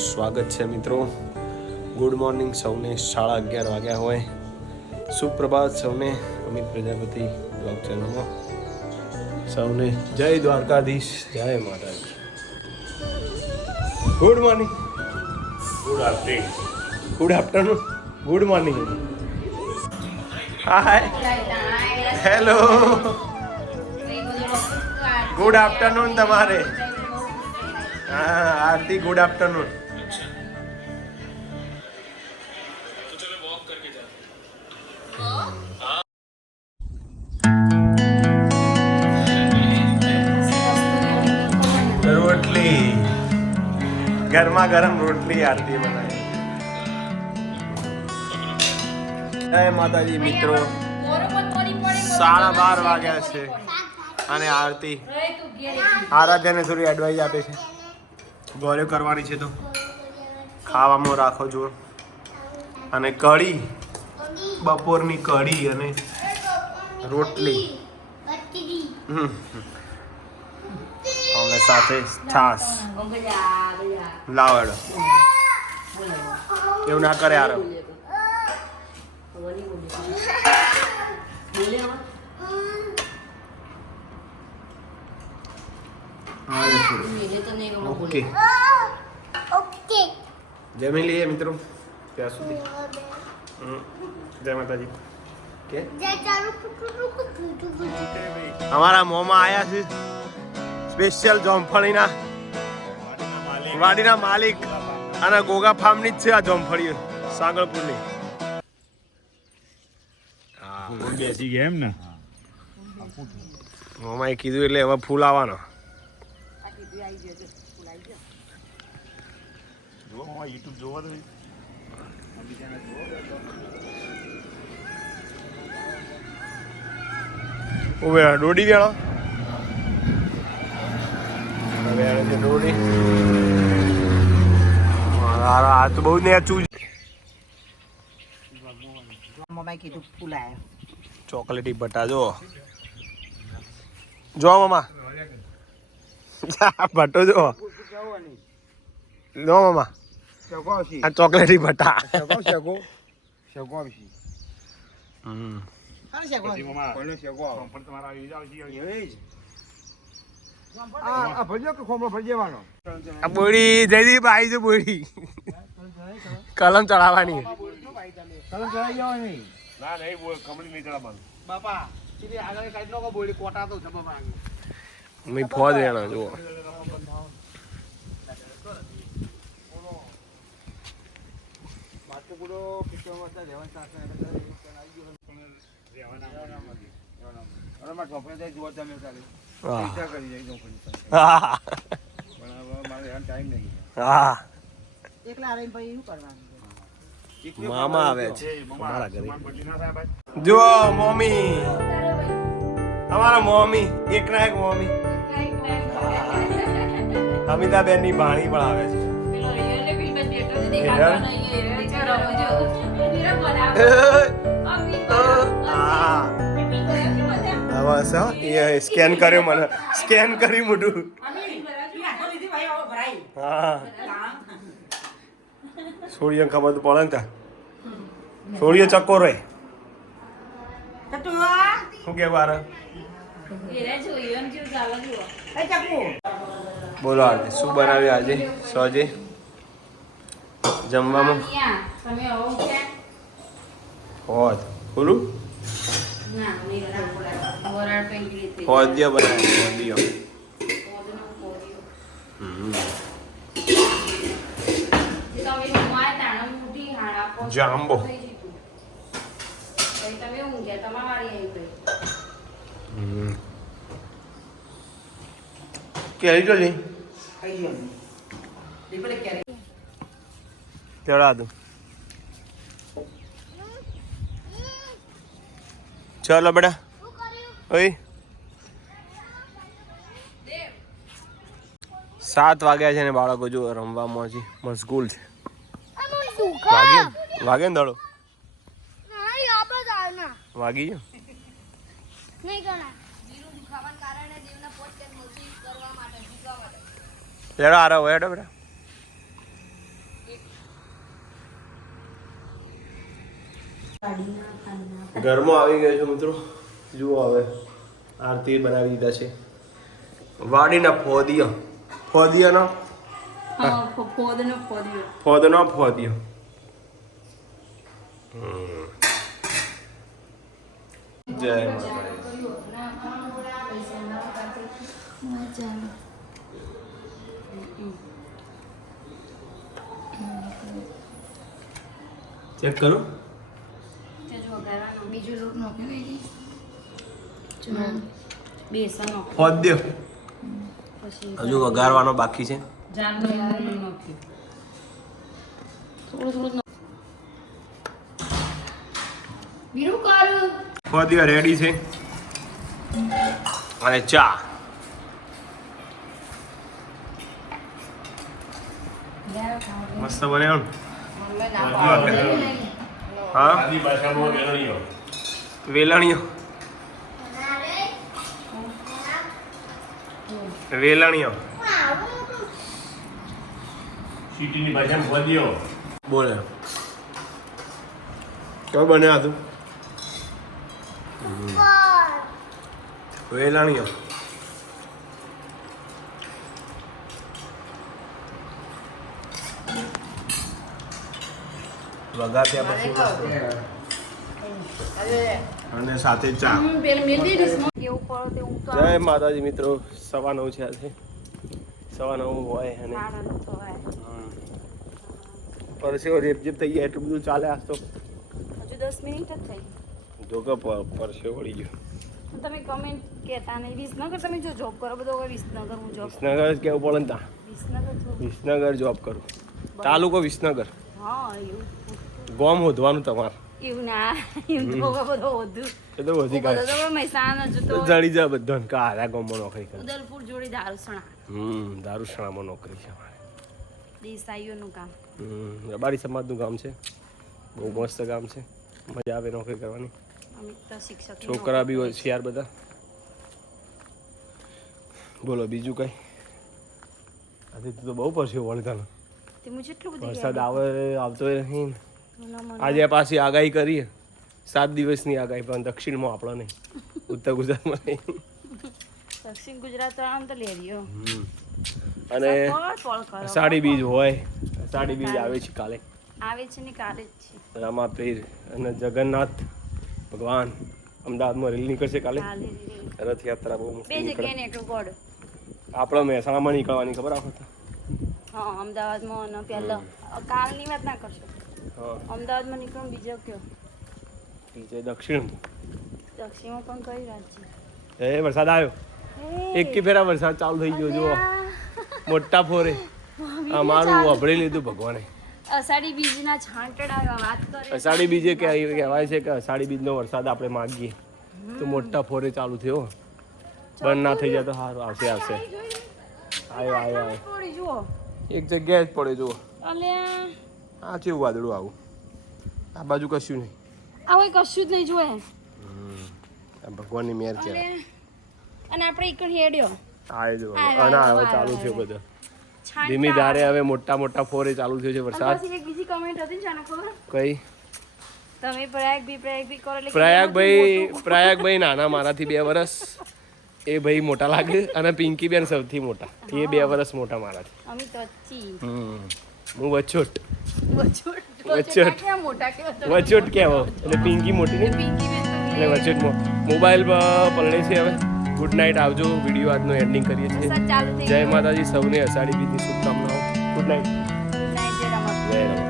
સ્વાગત છે મિત્રો. ગુડ મોર્નિંગ સૌને. સાડા અગિયાર વાગ્યા હોય. સુપ્રભાત સૌને અમિત પ્રજાપતિ બ્લોગ ચેનલમાં. સૌને જય દ્વારકાધીશ. જય Mataji. Good morning good afternoon good afternoon good morning hi hello good afternoon તમારે. હા આરતી ગુડ આફ્ટરનૂન ગરમા ગરમ રોટલી આરતી બનાવી. જય માતાજી, મિત્રો. સાડા બાર વાગ્યા છે અને આરતી આરાધ્યાને થોડી એડવાઇસ આપે છે. ગોળ્યો કરવાની છે તો. ખાવામાં રાખો જોર અને કઢી. બપોરની કઢી અને રોટલી. અને સાથે છાસ લાવડો એવું ના કરે આરો ઓકે. ઓકે. જમી લઈએ મિત્રો ત્યાં સુધી. હમ. જય માતાજી. કે. અમારા મોંમાં આયા છે. સ્પેશિયલ જોમફળીના. વાડીના માલિક અને ગોગા ફાર્મની જ છે આ જોમફળી સાગરપુરની બેસી ગયા એમ ને? મમાએ કીધું એટલે હવે ફૂલ આવવાનો. ઉભે દોડી વેળો વેળો છે આ તો બહુ નેચું મમ્માએ કીધું ફૂલાય. ચોકલેટી બટા જો જો મામા. ભટ્ટો જો જો મામા. આ ચોકલેટી બટા. હમ. પણ તમારા આવી જાવ છીએ આ બોડી જયદીપ આવી છે બોડી કલમ ચડાવવાની. ના નહીં બોલ કમળી નહીં ચડાવવાનું. બાપા સીધી આગળ કાઢ નો બોલી કોટા તો જબા માંગે મેં ફોજ વેણો જુઓ. માથે પૂરો પિક્ચરમાં રહેવાનું સાથે હા હા એકલા રહીને પછી શું કરવાનું મામા આવે છે. મારા મમ્મા ઘરે. જો બદલી ના થાય ભાઈ. જુઓ મોમી. અમારા મોમી. એક ના એક મોમી. અમિતાબેનની ભાણી પણ આવે છે. હા. હવે શું? એ સ્કેન કર્યો મને. સ્કેન કરી મોઢું. હા. સૂર્ય ખબર તો પડે ને ત્યાં. સૂર્ય ચક્કો રે શું કે આરે? બોલો આજે, શું બનાવ્યું આજે, સોજે? જમવામાં? હોત. બોલું? હોદ્ય બનાવ્યું હોદ્ય જાંબો. કેરી તો જઈ ચડા દઉં. ચાલો બેટા. ઓય. સાત વાગ્યા છે ને બાળકો જો રમવામાં છે મશગુલ છે. વાગે વાગે ને દડો? વાગી ગયો? લેડો આરો હોય હેડો ઘરમાં આવી ગયો છું મિત્રો. જુઓ હવે આરતી બનાવી દીધા છે. વાડીના ફોદિયા. ફોદિયાનો? ફોદનો ફોદ્યો. ફોદનો ફોદિયો. જય ચેક કરો. બીજું લોટ નાખ્યો બેસન નાખ્યું હજુ વઘારવાનો બાકી છે. જાનનું નાખ્યું થોડું થોડું બીરું કરું ફોદિયો રેડી છે. અને ચા. મસ્ત બન્યો ને હા. વેલણીઓ. વેલણીઓ. સિટીની ભાષામાં વધ્યો બોલે. કેવું બન્યા હતું વેલણીઓ. વગાત્યા પછી અને સાથે ચા. પેલું મેલી દે તે હું તો જય માતાજી મિત્રો સવા નવ છે આજે. સવા નવ હોય અને. પરસેવો રેપ જેપ થઈ ગયા એટલું બધું ચાલે આજ તો. હજુ દસ મિનિટ જ થઈ. ધોકા પરસે પરસેવો વળી ગયો. તમે કમેન્ટ કહેતા નહીં. વિસનગર તમે જો જોબ કરો બધો વિસનગર હું જોબ વિસનગર જ કેવું પડે ને વિસનગર વિસનગર જોબ કરું. તાલુકો વિસનગર. હા એવું. ગોમ હોધવાનું તમારે. એવું ના એવું તો બધો વધુ. એ તો વધી બધો તો મહેસાણા જ જડી જાય બધાને કે ગામમાં નોકરી કરે ઉદલપુર જોડે દારૂસણા. હમ નોકરી છે અમારે. દેસાઈઓનું કામ. હમ રબારી સમાજનું ગામ છે. બહુ મસ્ત ગામ છે. મજા આવે નોકરી કરવાની. અમે તો શિક્ષક છોકરા બી હોશિયાર બધા. બોલો બીજું કઈ? આજે તો બહુ પરસ્યો વળી તને તે હું જેટલું બધું વરસાદ આવે આવતો નહીં આજે પાછી આગાહી કરીએ. સાત દિવસની આગાહી પણ દક્ષિણમાં આપણા નહીં. ઉત્તર ગુજરાતમાં નહીં. દક્ષિણ ગુજરાત આમ તો લેરીઓ. અને અષાઢી બીજ હોય. સાડી બીજ આવે છે કાલે. આવે છે ને કાલે જ છે. રામાપીર અને જગન્નાથ ભગવાન અમદાવાદમાં રેલ નીકળશે કાલે. રથયાત્રા બહુ બે જગ્યાએ નીકળું. ગોડ આપણે મહેસાણામાં નીકળવાની ખબર આપણે હા અમદાવાદમાં પહેલા કાલની વાત ના કરશો. અમદાવાદમાં નીકળો બીજો કયો. બીજે દક્ષિણ. દક્ષિણમાં પણ કઈ રાજ્ય એ વરસાદ આવ્યો. એક કે ફેરા વરસાદ ચાલુ થઈ ગયો જુઓ. મોટા ફોરે. અમારું વભળી લીધું ભગવાને. અષાઢી બીજના છાંટડા વાત કરે અષાઢી બીજે કે કહેવાય છે કે અષાઢી બીજનો વરસાદ આપણે માગીએ. તો મોટા ફોરે ચાલુ થયો. બંધ ના થઈ જાય તો સારું આવશે આવશે. આવ્યો આવ્યો આવ્યો એક જગ્યાએ જ પડે જુઓ. અલ્યા. આ કેવું વાદળું આવું? આ બાજુ કશું નહીં. આ કોઈ કશું જ નહીં જોયે ભગવાનની મેર કહેવાય અને આપણે એક હેડ્યો. આયો અને હવે ચાલુ થયો બધો. ધીમી ધારે હવે મોટા મોટા ફોરે ચાલુ થયો છે વરસાદ. એક બીજી કમેન્ટ હતી ને ખબર? કઈ? તમે પ્રયાગ બી પ્રયાગ બી કરો એટલે પ્રયાગભાઈ પ્રયાગભાઈ નાના મારાથી બે વર્ષ એ ભાઈ મોટા લાગે અને પિંકી બેન સૌથી મોટા. એ બે વર્ષ મોટા મારાથી. અમે તો ચી હમ. હું વચોટ. વચોટ. વચોટ. કેવો એટલે પિંકી મોટી ને? પિંકી બેન તો એટલે વચોટ મોબાઈલ પલળે છે હવે. ગુડ નાઇટ આવજો. વીડિયો આજનો એન્ડિંગ કરીએ છીએ. જય માતાજી સૌને અષાઢી બીજી શુભકામનાઓ. Good night. જય રામ